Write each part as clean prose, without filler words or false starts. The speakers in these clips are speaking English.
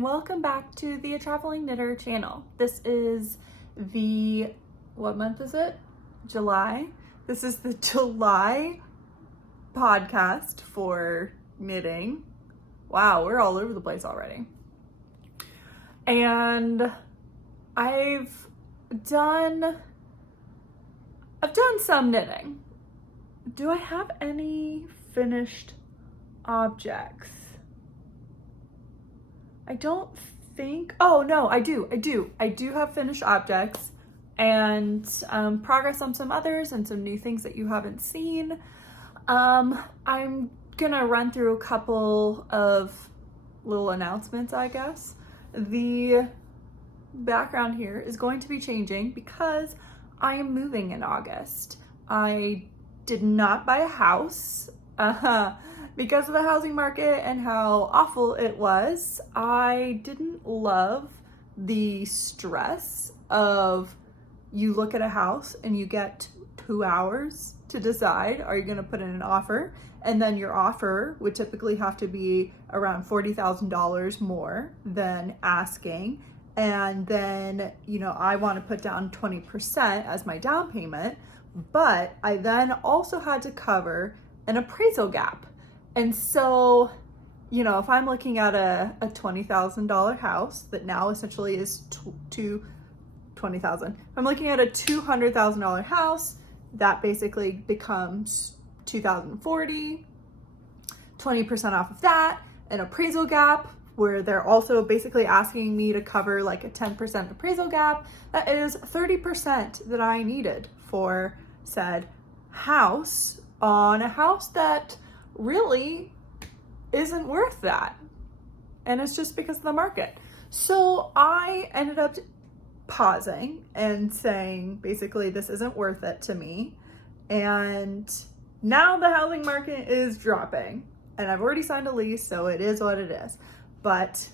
and welcome back to the Traveling Knitter channel. This is what month is it? July. This is the July podcast for knitting. Wow, we're all over the place already. And I've done some knitting. Do I have any finished objects? I don't think, oh no, I do have finished objects and progress on some others and some new things that you haven't seen. I'm gonna run through a couple of little announcements, I guess. The background here is going to be changing because I am moving in August. I did not buy a house. Because of the housing market and how awful it was, I didn't love the stress of you look at a house and you get 2 hours to decide, are you going to put in an offer? And then your offer would typically have to be around $40,000 more than asking. And then, I want to put down 20% as my down payment, but I then also had to cover an appraisal gap. And so, if I'm looking at a $20,000 house that now essentially is $20,000. If I'm looking at a $200,000 house, that basically becomes $2,040, 20% off of that, an appraisal gap where they're also basically asking me to cover like a 10% appraisal gap. That is 30% that I needed for said house on a house that really isn't worth that. And it's just because of the market. So I ended up pausing and saying, basically, this isn't worth it to me. And now the housing market is dropping. And I've already signed a lease, so it is what it is. But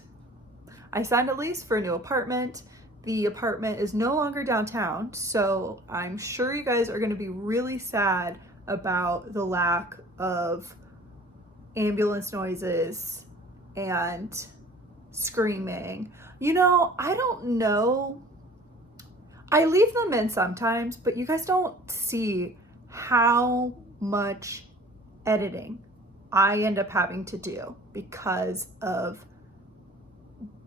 I signed a lease for a new apartment. The apartment is no longer downtown, so I'm sure you guys are going to be really sad about the lack of ambulance noises and screaming. I don't know. I leave them in sometimes, but you guys don't see how much editing I end up having to do because of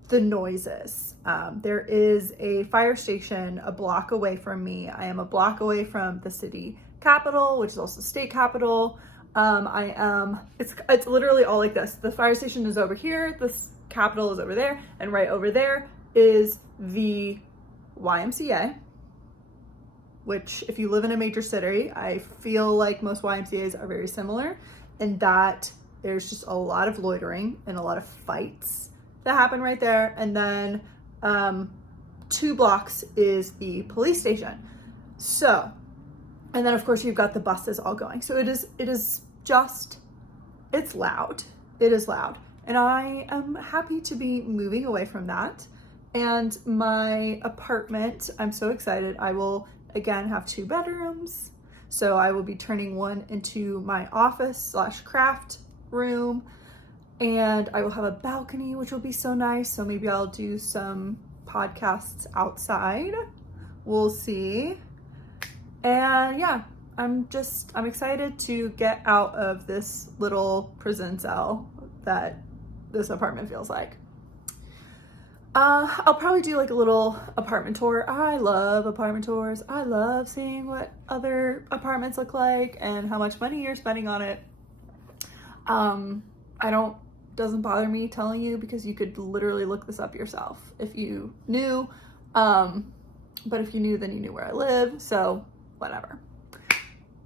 the noises. There is a fire station a block away from me. I am a block away from the city capitol, which is also state capitol. It's literally all like this. The fire station is over here, the capitol is over there, and right over there is the YMCA, which if you live in a major city, I feel like most YMCAs are very similar in that there's just a lot of loitering and a lot of fights that happen right there. And then 2 blocks is the police station. So, and then of course you've got the buses all going. So it's loud. It is loud. And I am happy to be moving away from that. And my apartment, I'm so excited. I will again have 2 bedrooms. So I will be turning one into my office/craft room. And I will have a balcony, which will be so nice. So maybe I'll do some podcasts outside. We'll see. And yeah, I'm excited to get out of this little prison cell that this apartment feels like. I'll probably do like a little apartment tour. I love apartment tours. I love seeing what other apartments look like and how much money you're spending on it. Doesn't bother me telling you because you could literally look this up yourself if you knew. But if you knew, then you knew where I live. So whatever.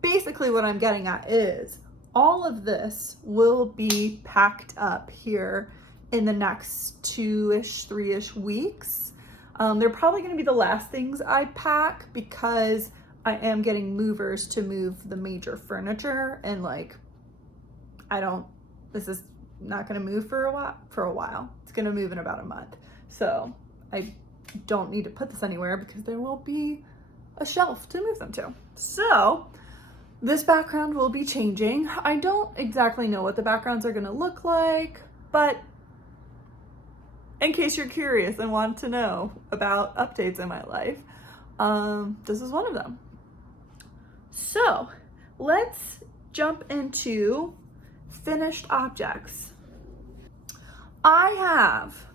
Basically what I'm getting at is all of this will be packed up here in the next 2-ish, 3-ish weeks. They're probably going to be the last things I pack because I am getting movers to move the major furniture and this is not going to move for a while. It's going to move in about a month. So I don't need to put this anywhere because there will be a shelf to move them to. So this background will be changing. I don't exactly know what the backgrounds are going to look like, but in case you're curious and want to know about updates in my life, this is one of them. So let's jump into finished objects. I have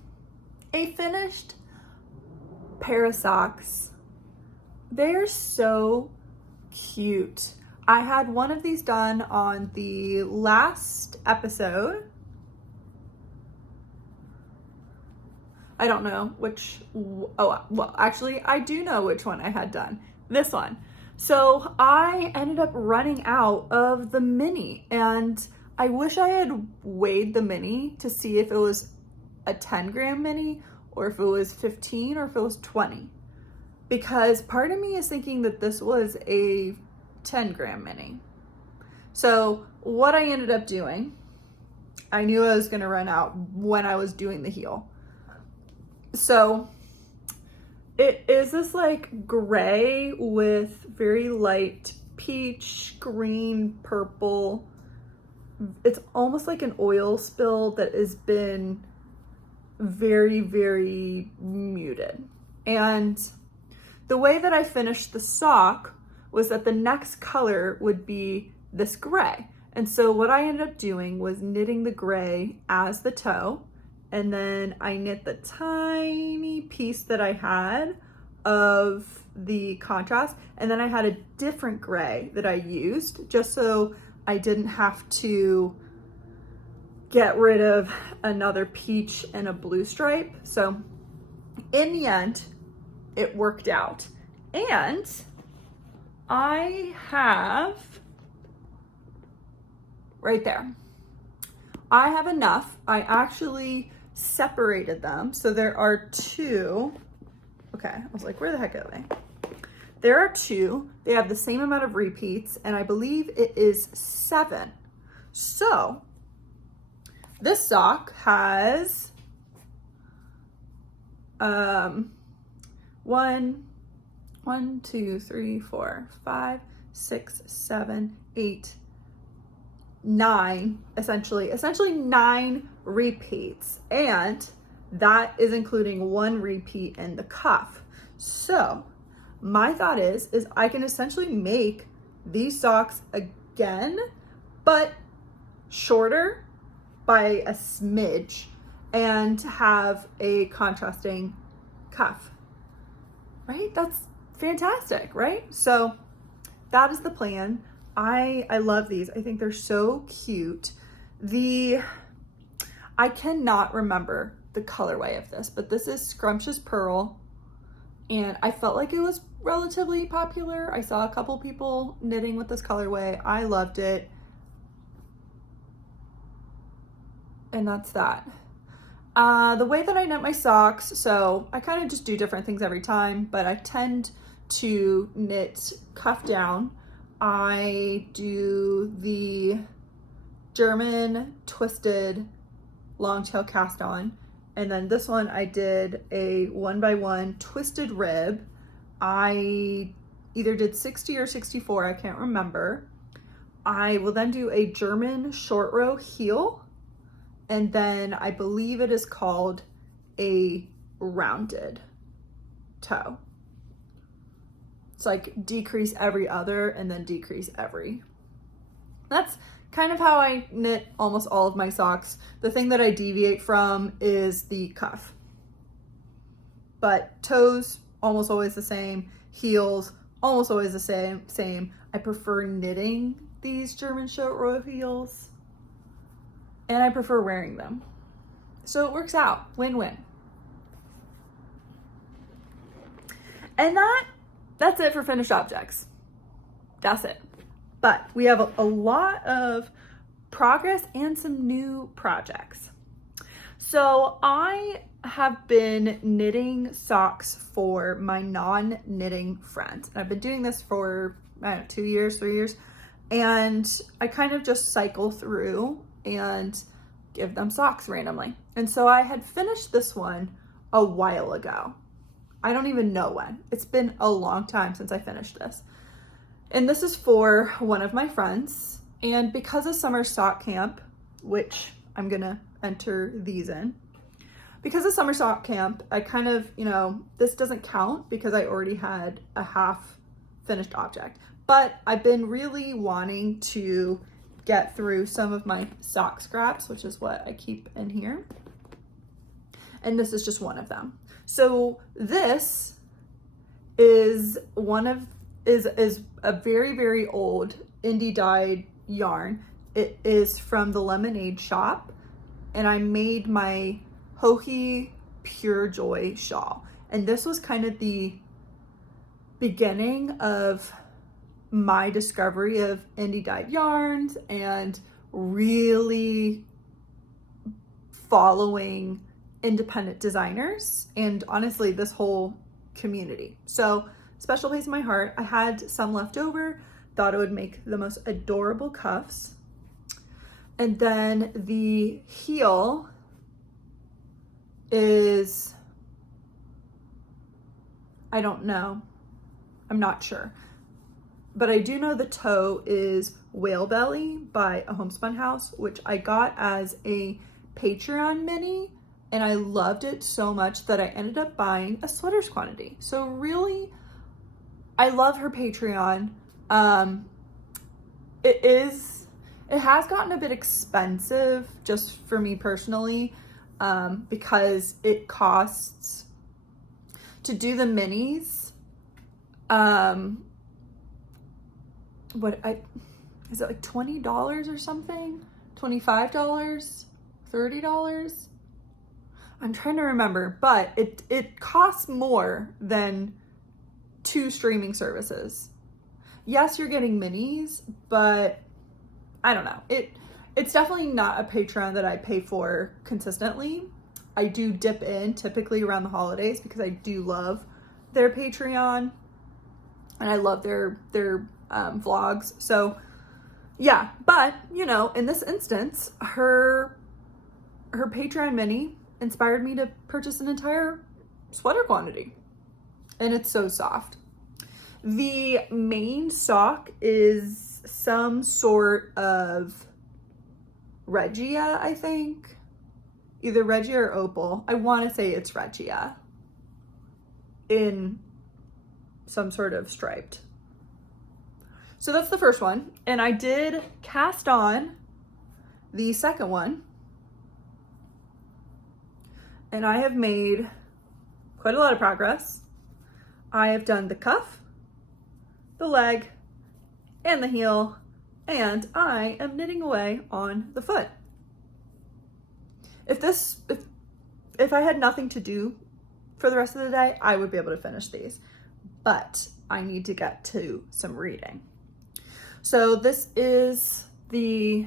a finished pair of socks. They're so cute. I had one of these done on the last episode. I don't know which, oh, well, actually, I do know which one I had done. This one. So I ended up running out of the mini, and I wish I had weighed the mini to see if it was a 10-gram mini or if it was 15 or if it was 20. Because part of me is thinking that this was a 10-gram mini. So what I ended up doing, I knew I was gonna run out when I was doing the heel. So it is this like gray with very light peach, green, purple. It's almost like an oil spill that has been very, very muted. And the way that I finished the sock was that the next color would be this gray. And so what I ended up doing was knitting the gray as the toe, and then I knit the tiny piece that I had of the contrast, and then I had a different gray that I used just so I didn't have to get rid of another peach and a blue stripe. So in the end, it worked out. And I have right there, I have enough. I actually separated them. So there are two. Okay, I was like, where the heck are they? There are two. They have the same amount of repeats, and I believe it is 7. So this sock has 1, 2, 3, 4, 5, 6, 7, 8, 9, essentially 9 repeats, and that is including 1 repeat in the cuff. So my thought is I can essentially make these socks again, but shorter by a smidge, and have a contrasting cuff, right? That's fantastic, right? So that is the plan. I love these. I think they're so cute. I cannot remember the colorway of this, but this is Scrumptious Pearl, and I felt like it was relatively popular. I saw a couple people knitting with this colorway. I loved it. And that's that. The way that I knit my socks, so I kind of just do different things every time, but I tend to knit cuff down. I do the German twisted long tail cast on, and then this one I did a 1x1 twisted rib. I either did 60 or 64, I can't remember. I will then do a German short row heel, and then I believe it is called a rounded toe. It's like decrease every other and then decrease every. That's kind of how I knit almost all of my socks. The thing that I deviate from is the cuff. But toes, almost always the same. Heels, almost always the same. I prefer knitting these German short row heels, and I prefer wearing them. So it works out, win-win. And that's it for finished objects. That's it. But we have a lot of progress and some new projects. So I have been knitting socks for my non-knitting friends. I've been doing this for, 2 years, 3 years. And I kind of just cycle through and give them socks randomly. And so I had finished this one a while ago. I don't even know when. It's been a long time since I finished this. And this is for one of my friends. And because of summer sock camp, which I'm gonna enter these in, because of summer sock camp, I kind of, this doesn't count because I already had a half finished object. But I've been really wanting to get through some of my sock scraps, which is what I keep in here. And this is just one of them. So this is is a very, very old indie dyed yarn. It is from the Lemonade Shop, and I made my Joji Pure Joy shawl. And this was kind of the beginning of my discovery of indie dyed yarns and really following independent designers and honestly this whole community. So special place in my heart. I had some left over, thought it would make the most adorable cuffs. And then the heel is, I don't know, I'm not sure. But I do know the toe is Whale Belly by A Homespun House, which I got as a Patreon mini, and I loved it so much that I ended up buying a sweaters quantity. So really, I love her Patreon. It has gotten a bit expensive just for me personally, because it costs to do the minis. Is it like $20 or something? $25? $30? I'm trying to remember, but it costs more than 2 streaming services. Yes, you're getting minis, but I don't know. It's definitely not a Patreon that I pay for consistently. I do dip in typically around the holidays because I do love their Patreon and I love their vlogs. So yeah, but in this instance, her Patreon mini inspired me to purchase an entire sweater quantity, and it's so soft. The main sock is some sort of Regia, I think. Either Regia or Opal. I want to say it's Regia in some sort of striped. So that's the first one. And I did cast on the second one. And I have made quite a lot of progress. I have done the cuff, the leg, and the heel, and I am knitting away on the foot. If I had nothing to do for the rest of the day, I would be able to finish these, but I need to get to some reading. So this is the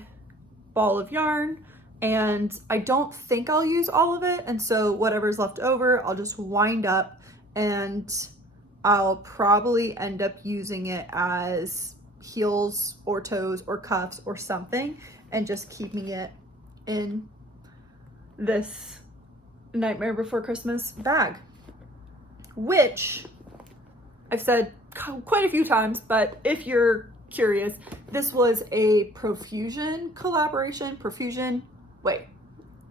ball of yarn, and I don't think I'll use all of it, and so whatever's left over, I'll just wind up, and I'll probably end up using it as heels or toes or cuffs or something, and just keeping it in this Nightmare Before Christmas bag, which I've said quite a few times, but if you're curious, this was a Profusion collaboration.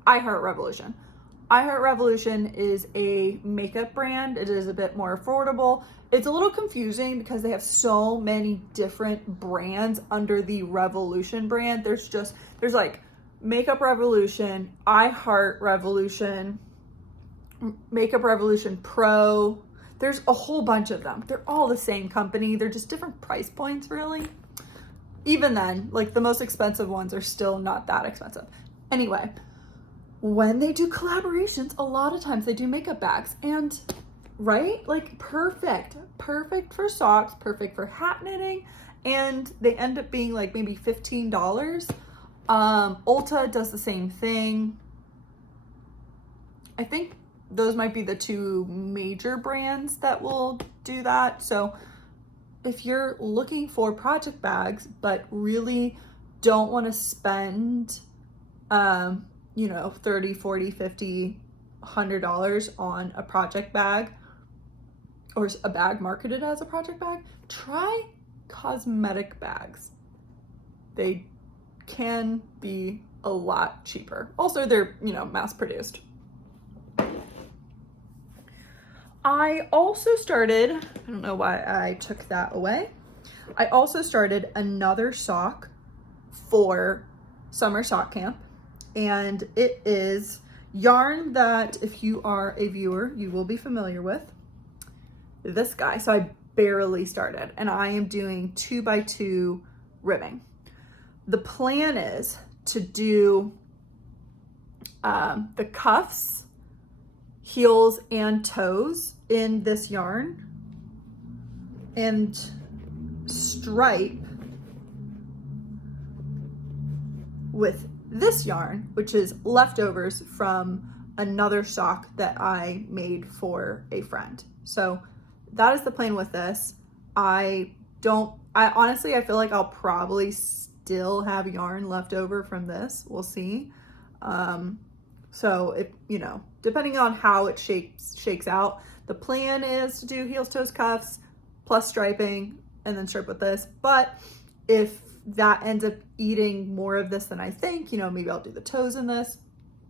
iHeart Revolution. iHeart Revolution is a makeup brand. It is a bit more affordable. It's a little confusing because they have so many different brands under the Revolution brand. There's like Makeup Revolution, iHeart Revolution, Makeup Revolution Pro. There's a whole bunch of them. They're all the same company. They're just different price points, really. Even then, like the most expensive ones are still not that expensive. Anyway, when they do collaborations, a lot of times they do makeup bags, and right? Like perfect for socks, perfect for hat knitting, and they end up being like maybe $15. Ulta does the same thing. I think those might be the 2 major brands that will do that. So if you're looking for project bags, but really don't want to spend, $30, $40, $50, $100 on a project bag, or a bag marketed as a project bag, try cosmetic bags. They can be a lot cheaper. Also, they're, mass produced. I also started, I don't know why I took that away. I also started another sock for summer sock camp, and it is yarn that if you are a viewer, you will be familiar with. This guy. So I barely started, and I am doing 2x2 ribbing. The plan is to do the cuffs, heels, and toes in this yarn, and stripe with this yarn, which is leftovers from another sock that I made for a friend. So that is the plan with this. I honestly, I feel like I'll probably still have yarn left over from this. We'll see. So if, you know, depending on how it shakes out, the plan is to do heels, toes, cuffs, plus striping, and then stripe with this. But if that ends up eating more of this than I think, you know, maybe I'll do the toes in this.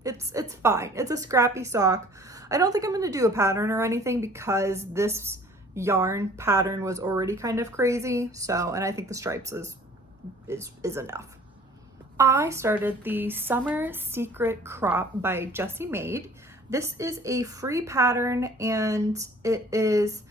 It's fine. It's a scrappy sock. I don't think I'm going to do a pattern or anything because this yarn pattern was already kind of crazy. So, and I think the stripes is enough. I started the Summer Secret Crop by Jessie Maed. This is a free pattern, and it is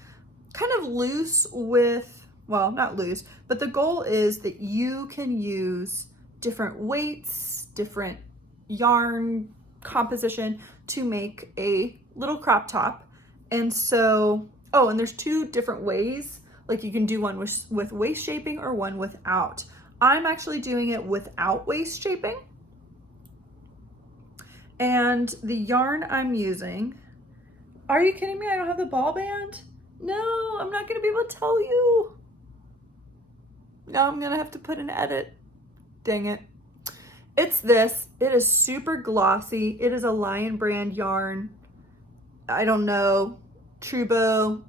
kind of loose with, well, not loose, but the goal is that you can use different weights, different yarn composition to make a little crop top. And so, oh, and there's two different ways. Like you can do one with waist shaping or one without. I'm actually doing it without waist shaping. And the yarn I'm using, are you kidding me? I don't have the ball band? No, I'm not gonna be able to tell you. Now I'm gonna have to put an edit. Dang it. It's this. It is super glossy. It is a Lion Brand yarn. I don't know, Trubo,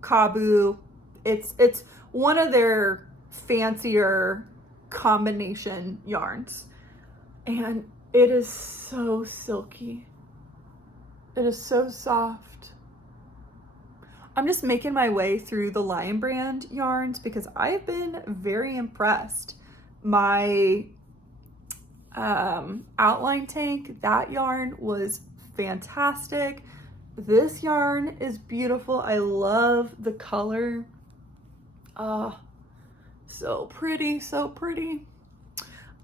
Kabu. It's one of their fancier combination yarns, and it is so silky. It is so soft. I'm just making my way through the Lion Brand yarns because I've been very impressed. My outline tank, that yarn was fantastic. This yarn is beautiful. I love the color. So pretty, so pretty.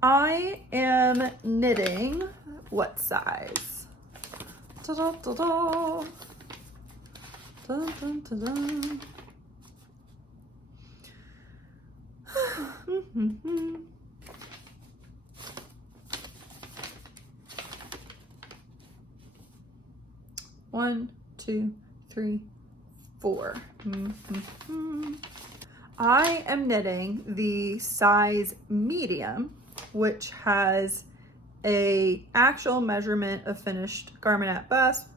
I am knitting what size? Ta-da-da-da. Dun, dun, dun, dun. 1, 2, 3, 4. I am knitting the size medium, which has a actual measurement of finished garment at bust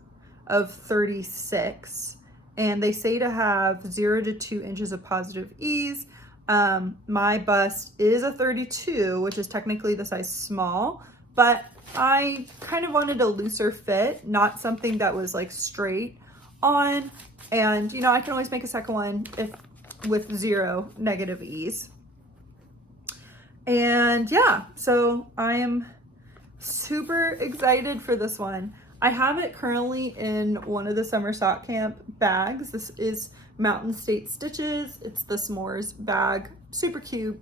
of 36, and they say to have 0 to 2 inches of positive ease. My bust is a 32, which is technically the size small, but I kind of wanted a looser fit, not something that was like straight on. And you know, I can always make a second one if with 0 negative ease. And yeah, so I am super excited for this one. I have it currently in one of the summer sock camp bags. This is Mountain State Stitches. It's the s'mores bag, super cute,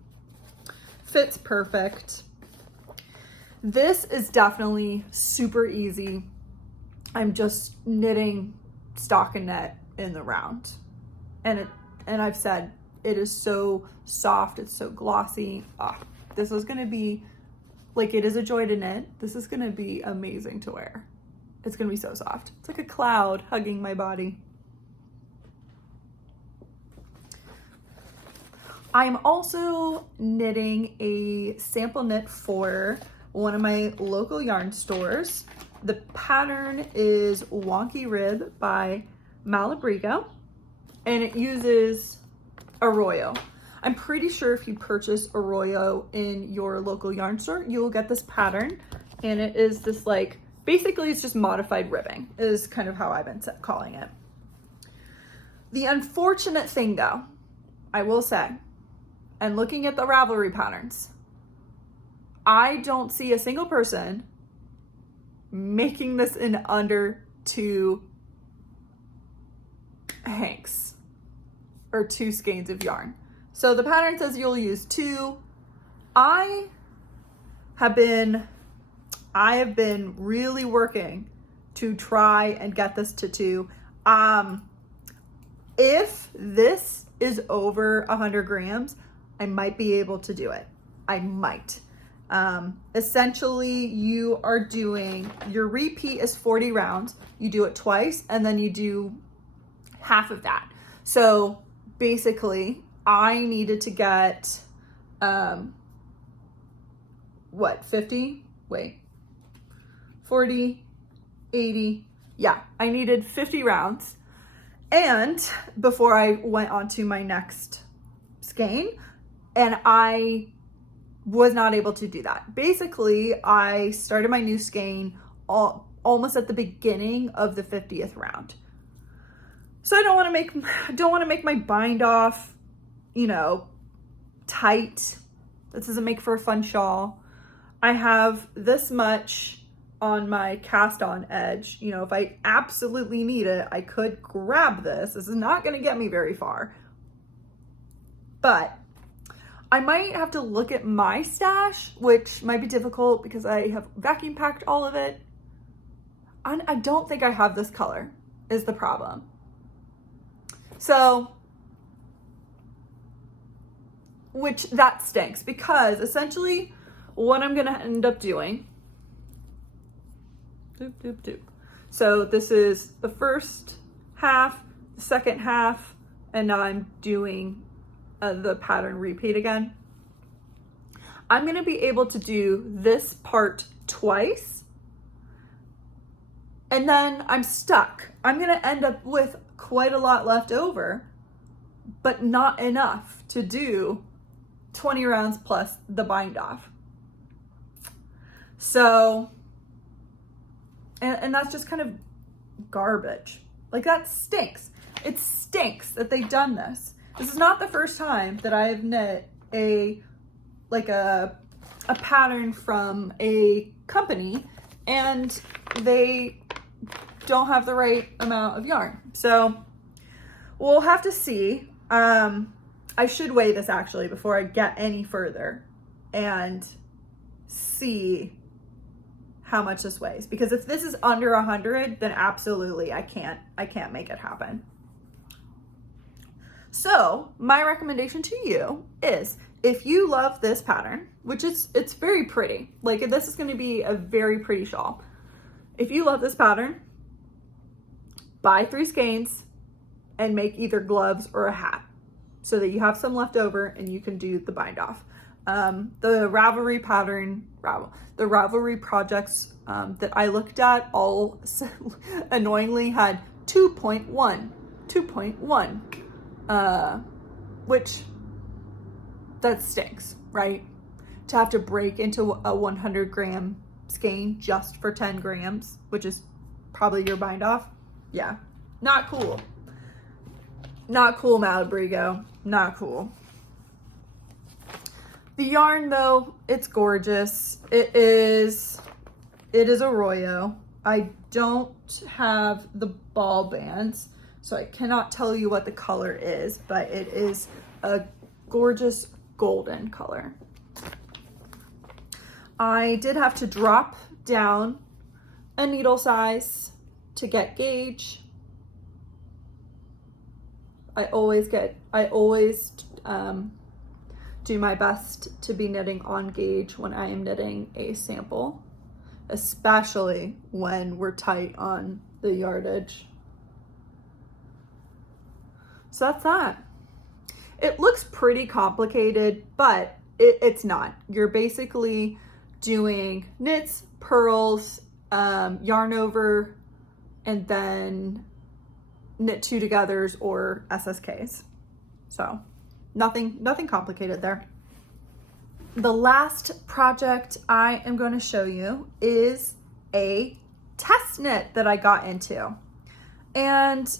fits perfect. This is definitely super easy. I'm just knitting stockinette in the round, and I've said it is so soft, it's so glossy. This is gonna be like, it is a joy to knit. This is gonna be amazing to wear. It's gonna be so soft. It's like a cloud hugging my body. I'm also knitting a sample knit for one of my local yarn stores. The pattern is Wonky Rib by Malabrigo, and it uses Arroyo. I'm pretty sure if you purchase Arroyo in your local yarn store, you will get this pattern, and it is this, like, basically it's just modified ribbing is kind of how I've been calling it. The unfortunate thing though, I will say, and looking at the Ravelry patterns, I don't see a single person making this in under 2 hanks or 2 skeins of yarn. So the pattern says you'll use 2. I have been really working to try and get this to 2. If this is over 100 grams, I might be able to do it. I might. Essentially, you are doing, your repeat is 40 rounds. You do it twice, and then you do half of that. So basically, I needed to get, 50? Wait, 40, 80. Yeah, I needed 50 rounds. And before I went on to my next skein, and I was not able to do that. Basically, I started my new skein almost at the beginning of the 50th round. So I don't want to make my bind off, tight. This doesn't make for a fun shawl. I have this much on my cast on edge. If I absolutely need it, I could grab this. This is not going to get me very far. But I might have to look at my stash, which might be difficult because I have vacuum packed all of it. I don't think I have this color is the problem. So, which that stinks because essentially what I'm going to end up doing, so this is the first half, the second half, and now I'm doing the pattern repeat again. I'm going to be able to do this part twice, and then I'm stuck. I'm going to end up with quite a lot left over, but not enough to do 20 rounds plus the bind off. So, and that's just kind of garbage. Like, that stinks. It stinks that they've done this. This is not the first time that I've knit a pattern from a company and they don't have the right amount of yarn. So we'll have to see. I should weigh this actually before I get any further and see how much this weighs, because if this is under 100, then absolutely I can't make it happen. So my recommendation to you is, if you love this pattern, which it's very pretty, like this is going to be a very pretty shawl. If you love this pattern, buy 3 skeins and make either gloves or a hat so that you have some left over and you can do the bind off. The Ravelry pattern, the Ravelry projects that I looked at all annoyingly had 2.1, which that stinks, right? To have to break into a 100 gram skein just for 10 grams, which is probably your bind off. Yeah, not cool. Not cool, Malabrigo. Not cool. The yarn though, it's gorgeous. It is Arroyo. I don't have the ball bands, so I cannot tell you what the color is, but it is a gorgeous golden color. I did have to drop down a needle size to get gauge. I always do my best to be knitting on gauge when I am knitting a sample, especially when we're tight on the yardage. So that's that. It looks pretty complicated, but it's not. You're basically doing knits, purls, yarn over, and then knit 2 togethers or SSKs. So nothing complicated there. The last project I am going to show you is a test knit that I got into. And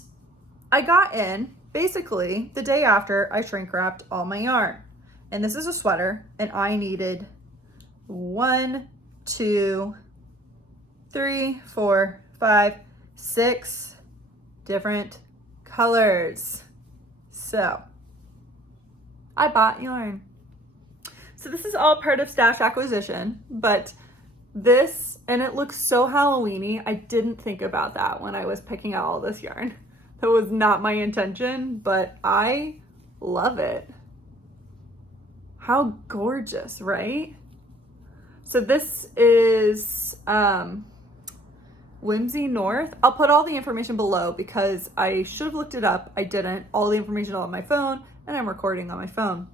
I got in basically the day after I shrink wrapped all my yarn. And this is a sweater, and I needed 1, 2, 3, 4, 5, 6 different colors. So I bought yarn. So this is all part of Stash Acquisition, but this, and it looks so Halloween-y. I didn't think about that when I was picking out all this yarn. That was not my intention, but I love it. How gorgeous, right? So this is Whimsy North. I'll put all the information below because I should have looked it up. I didn't. All the information on my phone, and I'm recording on my phone.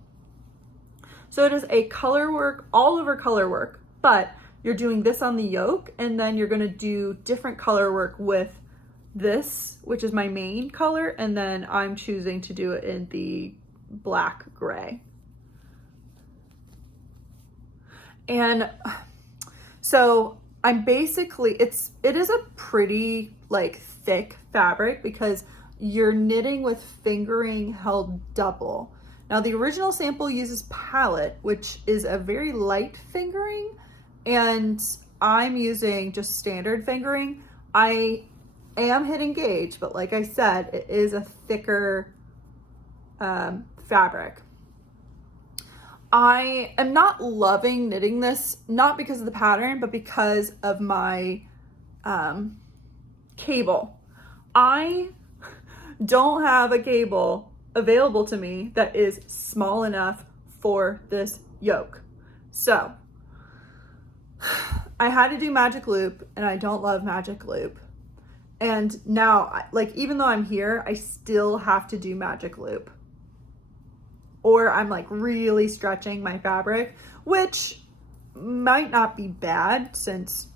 So it is a color work, all over color work, but you're doing this on the yoke, and then you're gonna do different color work with this, which is my main color, and then I'm choosing to do it in the black gray. And so I'm basically, it is a pretty like thick fabric because you're knitting with fingering held double. Now the original sample uses palette, which is a very light fingering, and I'm using just standard fingering. I am hitting gauge, but like I said, it is a thicker fabric. I am not loving knitting this, not because of the pattern, but because of my cable. I don't have a cable available to me that is small enough for this yoke. So I had to do magic loop, and I don't love magic loop. And now, like, even though I'm here, I still have to do magic loop. Or I'm like really stretching my fabric, which might not be bad since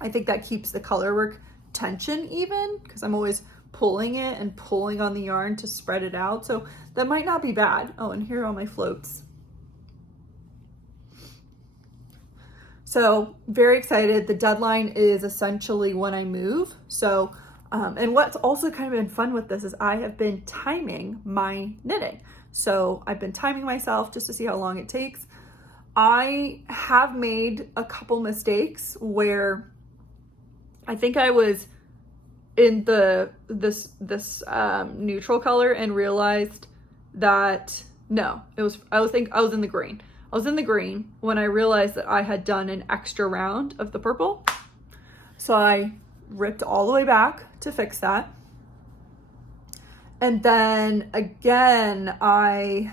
I think that keeps the color work tension even, because I'm always pulling it and pulling on the yarn to spread it out. So that might not be bad. Oh, and here are all my floats. So very excited. The deadline is essentially when I move. So, and what's also kind of been fun with this is I have been timing my knitting. So I've been timing myself just to see how long it takes. I have made a couple mistakes where I think I was in this neutral color and realized that no, I was in the green. I was in the green when I realized that I had done an extra round of the purple. So I ripped all the way back to fix that. And then again, I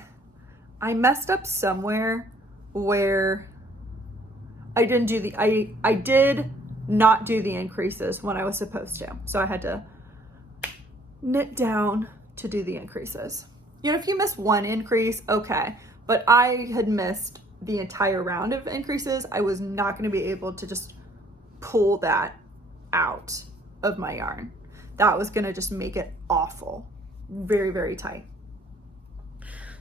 messed up somewhere where I didn't do I did not do the increases when I was supposed to. So I had to knit down to do the increases. You know, if you miss one increase, okay. But I had missed the entire round of increases. I was not going to be able to just pull that out of my yarn. That was going to just make it awful. Very, very tight.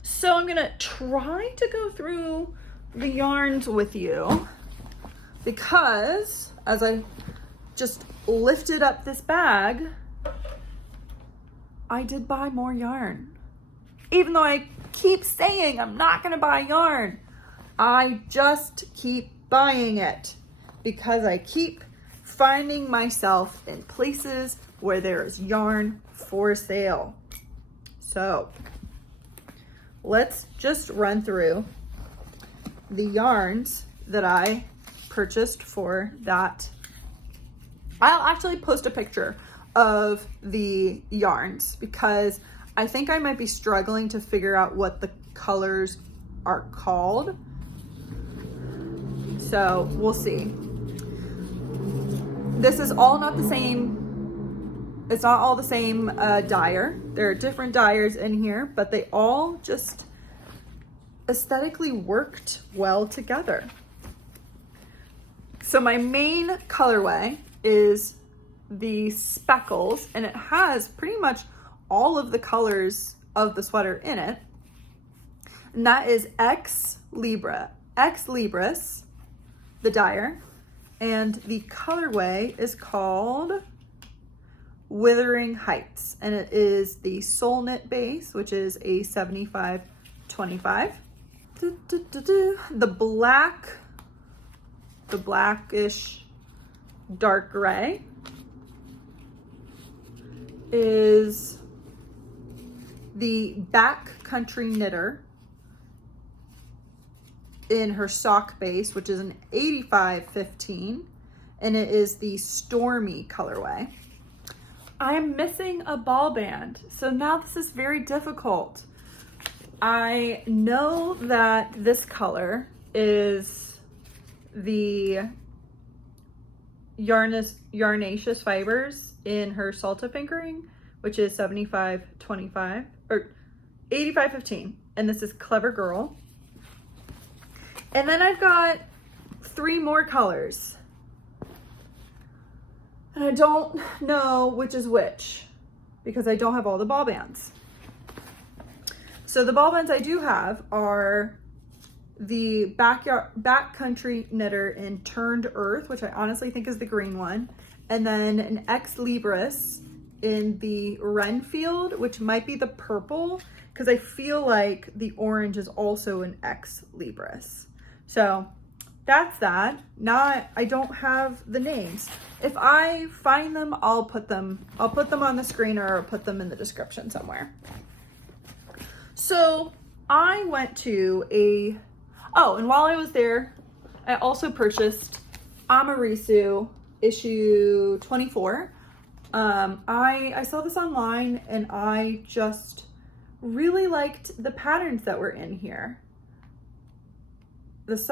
So I'm going to try to go through the yarns with you because as I just lifted up this bag, I did buy more yarn. Even though I keep saying I'm not going to buy yarn, I just keep buying it because I keep finding myself in places where there is yarn for sale. So let's just run through the yarns that I purchased for that. I'll actually post a picture of the yarns because I think I might be struggling to figure out what the colors are called. So we'll see. This is all not the same. It's not all the same dyer. There are different dyers in here, but they all just aesthetically worked well together. So my main colorway is the speckles, and it has pretty much all of the colors of the sweater in it. And that is Ex Libris, the dyer. And the colorway is called Wuthering Heights, and it is the Soul Knit base, which is a 75/25. The blackish dark gray is the Backcountry Knitter in her sock base, which is an 85/15, and it is the Stormy colorway. I'm missing a ball band, so now this is very difficult. I know that this color is the Yarnaceous Fibers in her Salta fingering, which is 75/25 or 85/15, and this is Clever Girl. And then I've got 3 more colors, and I don't know which is which because I don't have all the ball bands. So the ball bands I do have are the Backcountry Knitter in Turned Earth, which I honestly think is the green one, and then an Ex Libris in the Renfield, which might be the purple, because I feel like the orange is also an Ex Libris. So that's that. I don't have the names. If I find them, I'll put them on the screen, or I'll put them in the description somewhere. So I went to and while I was there, I also purchased Amarisu issue 24. I saw this online and I just really liked the patterns that were in here. There's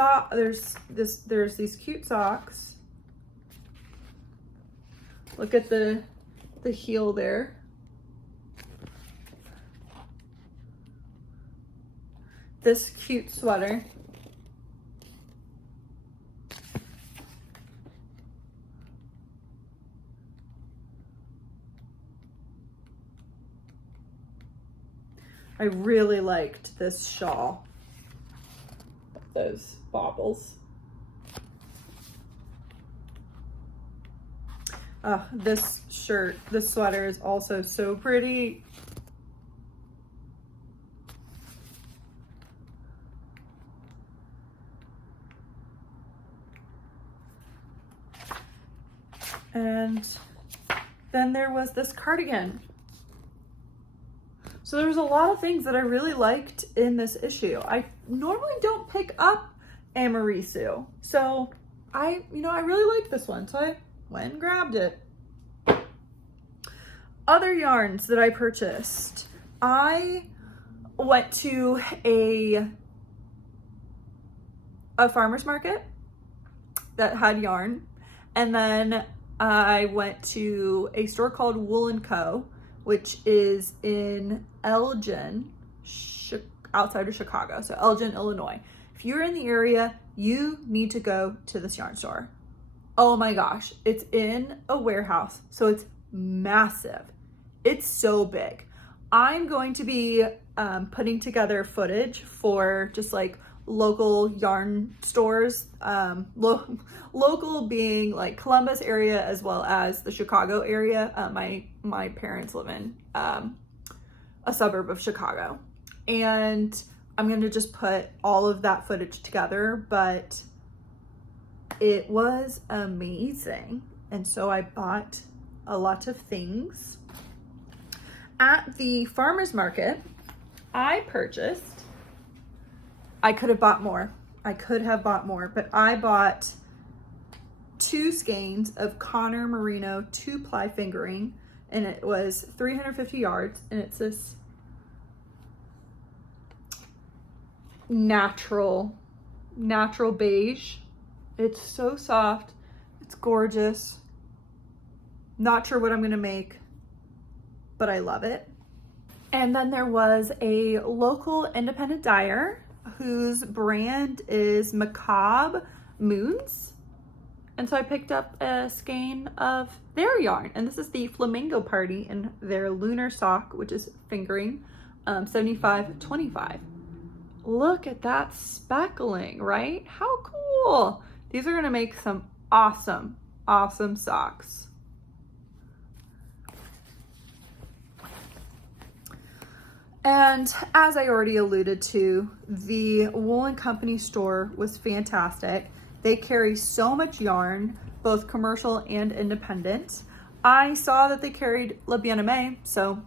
these cute socks. Look at the heel there. This cute sweater. I really liked this shawl. Those baubles. This sweater is also so pretty. And then there was this cardigan. So there's a lot of things that I really liked in this issue. I normally don't pick up Amarisu, so I really liked this one, so I went and grabbed it. Other yarns that I purchased. I went to a farmer's market that had yarn, and then I went to a store called Wool & Co., which is in Elgin, outside of Chicago, so Elgin, Illinois. If you're in the area, you need to go to this yarn store. Oh my gosh, it's in a warehouse, so it's massive. It's so big. I'm going to be putting together footage for just like local yarn stores, local being like Columbus area as well as the Chicago area. My parents live in a suburb of Chicago, and I'm gonna just put all of that footage together, but it was amazing. And so I bought a lot of things. At the farmer's market, I could have bought more. But I bought 2 skeins of Conner Merino 2-ply fingering, and it was 350 yards, and it's this natural beige. It's so soft. It's gorgeous. Not sure what I'm gonna make, but I love it. And then there was a local independent dyer whose brand is Macabre Moons. And so I picked up a skein of their yarn, and this is the Flamingo Party in their Lunar Sock, which is fingering 75/25. Look at that speckling, right? How cool. These are gonna make some awesome socks. And as I already alluded to, the Wool & Company store was fantastic. They carry so much yarn, both commercial and independent. I saw that they carried Le Bien-Aimé, so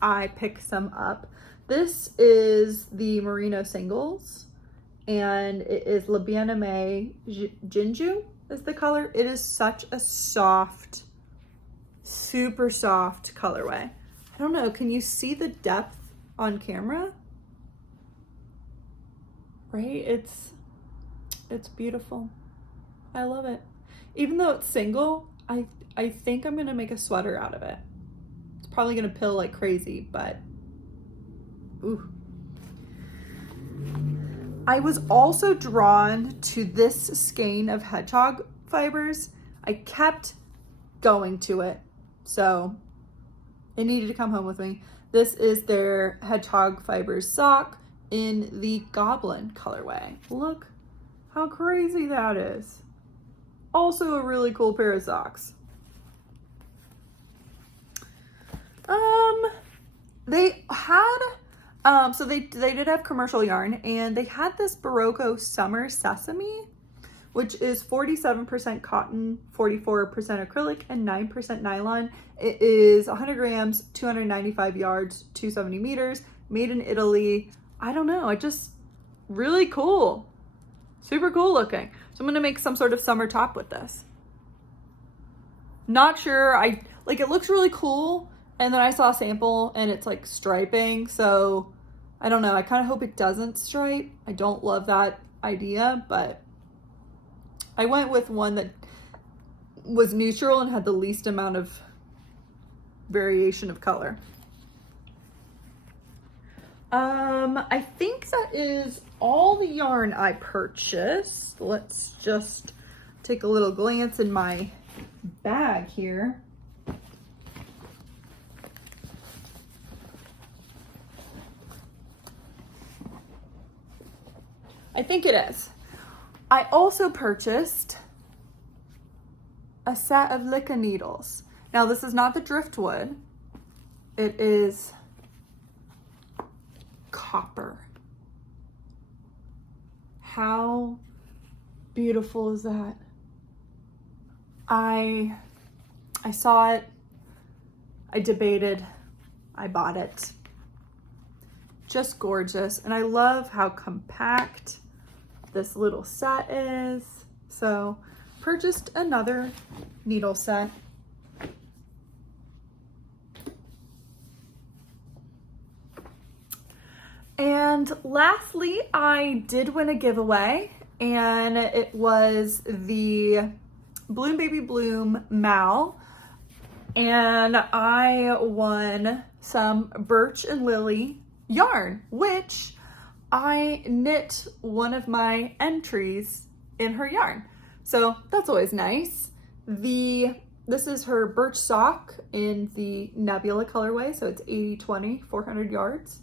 I picked some up. This is the Merino Singles, and it is Le Bien-Aimé Jinju is the color. It is such a soft, super soft colorway. I don't know, can you see the depth on camera? Right? It's beautiful. I love it. Even though it's single, I think I'm gonna make a sweater out of it. It's probably gonna pill like crazy, but ooh. I was also drawn to this skein of hedgehog fibers. I kept going to it, so it needed to come home with me. This is their hedgehog fibers sock in the Goblin colorway. Look how crazy that is. Also a really cool pair of socks. They had, so they did have commercial yarn, and they had this Barocco Summer Sesame, which is 47% cotton, 44% acrylic, and 9% nylon. It is 100 grams, 295 yards, 270 meters, made in Italy. I don't know, it just really cool. Super cool looking. So I'm gonna make some sort of summer top with this. Not sure, it looks really cool, and then I saw a sample and it's like striping, so I don't know, I kind of hope it doesn't stripe. I don't love that idea, but I went with one that was neutral and had the least amount of variation of color. I think that is all the yarn I purchased. Let's just take a little glance in my bag here. I think it is. I also purchased a set of Licca needles. Now this is not the driftwood. It is copper. How beautiful is that? I saw it, I debated, I bought it. Just gorgeous. And I love how compact this little set is. So purchased another needle set. And lastly, I did win a giveaway, and it was the Bloom Baby Bloom Mal, and I won some Birch and Lily yarn, which I knit one of my entries in her yarn. So that's always nice. This is her birch sock in the Nebula colorway, so it's 80/20, 400 yards.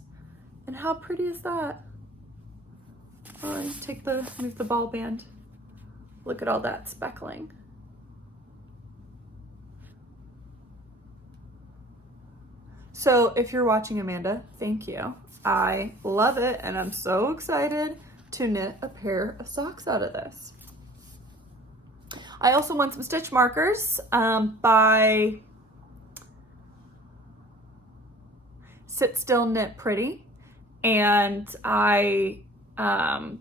And how pretty is that? Oh, move the ball band. Look at all that speckling. So if you're watching, Amanda, thank you. I love it, and I'm so excited to knit a pair of socks out of this. I also won some stitch markers by Sit Still Knit Pretty, and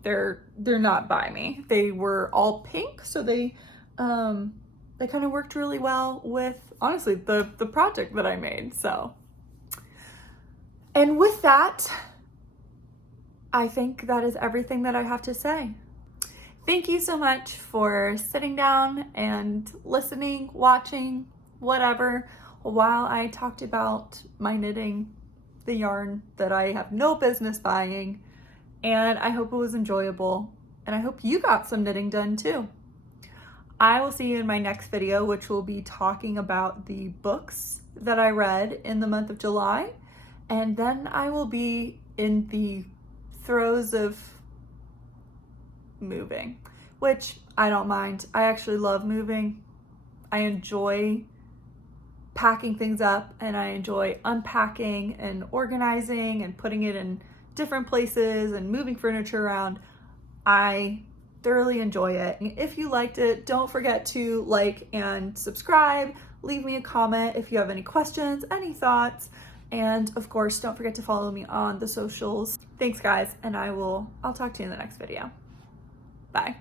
they're not by me. They were all pink, so they kind of worked really well with, honestly, the project that I made. So, and with that, I think that is everything that I have to say. Thank you so much for sitting down and listening, watching, whatever, while I talked about my knitting, the yarn that I have no business buying, and I hope it was enjoyable, and I hope you got some knitting done too. I will see you in my next video, which will be talking about the books that I read in the month of July, and then I will be in the throes of moving, which I don't mind. I actually love moving. I enjoy packing things up, and I enjoy unpacking and organizing and putting it in different places and moving furniture around. I thoroughly enjoy it. If you liked it, don't forget to like and subscribe. Leave me a comment if you have any questions, any thoughts, and of course, don't forget to follow me on the socials. Thanks guys, and I'll talk to you in the next video. Bye.